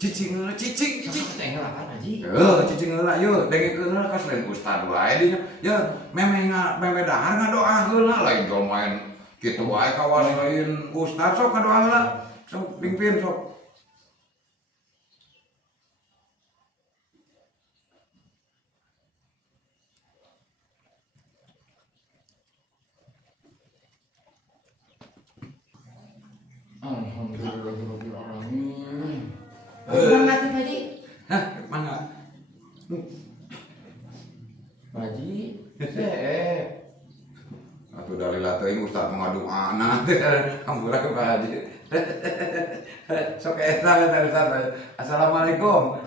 Cicing heula cicing. Teh lapan Haji. Cicing heula yeuh dengekeun heula ka selain ustad wae dinya. Ya meme dahar ngadoa heula lain jol main kitu wae kawan lain ustad sok ngadoa heula. Sok pimpin sok. Alhamdulillahirabbil alamin. Kurang latif Haji. Hah, mangga. Haji, saya Atuh dalila teuing ustad mengadoana teh hampura ka Haji. Sok eta ustad. Assalamualaikum.